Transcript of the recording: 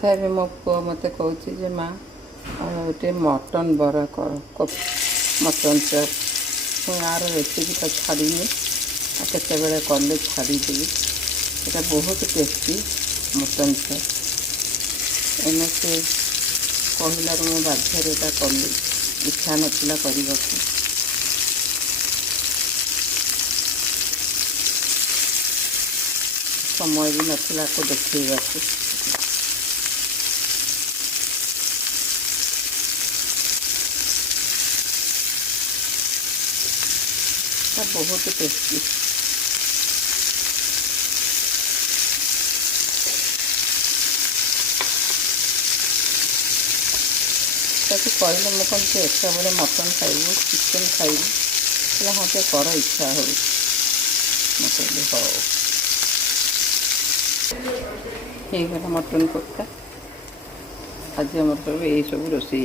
तथापि मो पुओ मत कहूँ माँ गोटे मटन बरा कर मटन चप मुझे यार रेसिपीटा छाड़नी केत कले छाड़देवी यहाँ बहुत टेस्टी मटन चप एने से कहला मुझे बाध्यता कली इच्छा नाला करने समय भी नाला को देखा बहुत टेस्टी ताकि कहले मुझे कौन से एक्स्ट्रा बड़े मटन खाइबू चिकेन खाइबू हाँ तो कर इच्छा हो कहली हाँ गला मटन कोफ्ता आज आम सब यही सब रोषे।